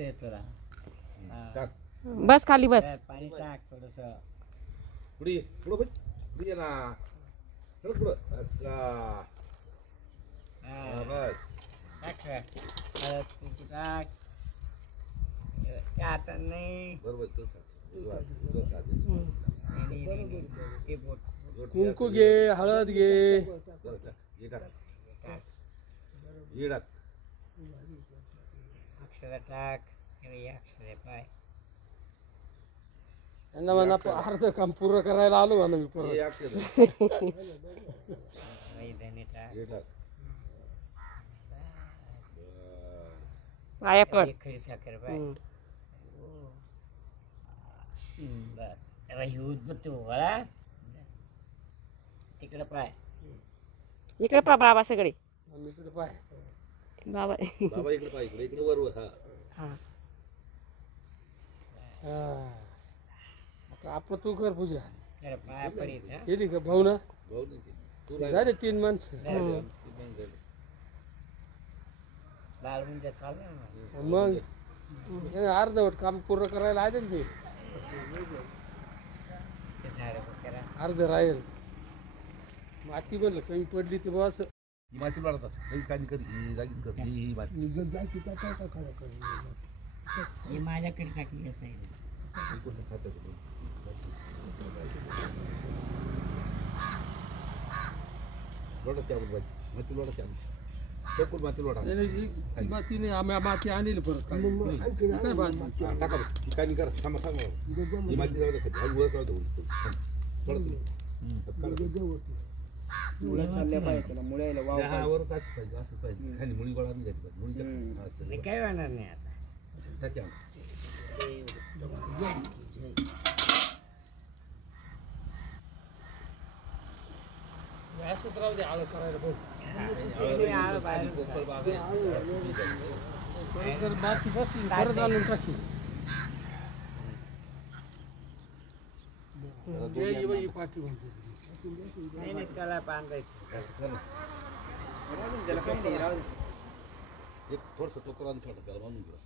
आहे तुला. टाक बस खाली बस. पाणी टाक थोडस. पुढे पुढे पुढे ना चल पुढे असा बस टाक टाक आता नाही. बरोबर ते बोट कुंकू घे, हळद घे. अक्षर टाक. अक्षर पाय यांना म्हणा अर्ध काम पूर्ण करायला आलो म्हणा मी परत. धने टाक. पाया पड. खडी साखर पाय. बस ही उद्बत्ती वळा तिकडे पाय. इकडे पा बाबा सगळे. इकडे पाय बाबा बाबा इकडे पाय इकडे इकडे वर हा आता आपण तू कर पूजा. पाय पडीत केली का भाऊ ना. तू झाले 3 माणसं. बाल म्हणजे चालू मग अर्धवट काम पूर्ण करायला आहे ना ते. अर्ध राहील. माती बनलं कमी पडली तर बस. ही माती वाढतात काही काही कर ही जागीच कर ही माती ही माझ्याकडे टाकली असायला. लोटा त्यावर माती लोटा त्या शेपूट माती लोटा माती नाही आम्ही माती आणली परत. काय टाका काही कर थांबा थांबा ही माती जाऊ दे खाली वर जाऊ दे मुळ्या चालल्या पाहिजे त्याला. मुळ्याला वाव हा वरच असं पाहिजे असं पाहिजे खाली मुळी गोळा नाही झाली पाहिजे मुळीच्या असं काय होणार नाही आता. टाक्या असंच राहू दे आळ करायला बघ. माती बसली परत आणून टाकी. पाठी म्हणते नाही त्याला बांधायचं. असं कर ना त्याला काही नाही राहू दे. एक थोडंसं टोकरानं छोटं त्याला बांधून घ्या.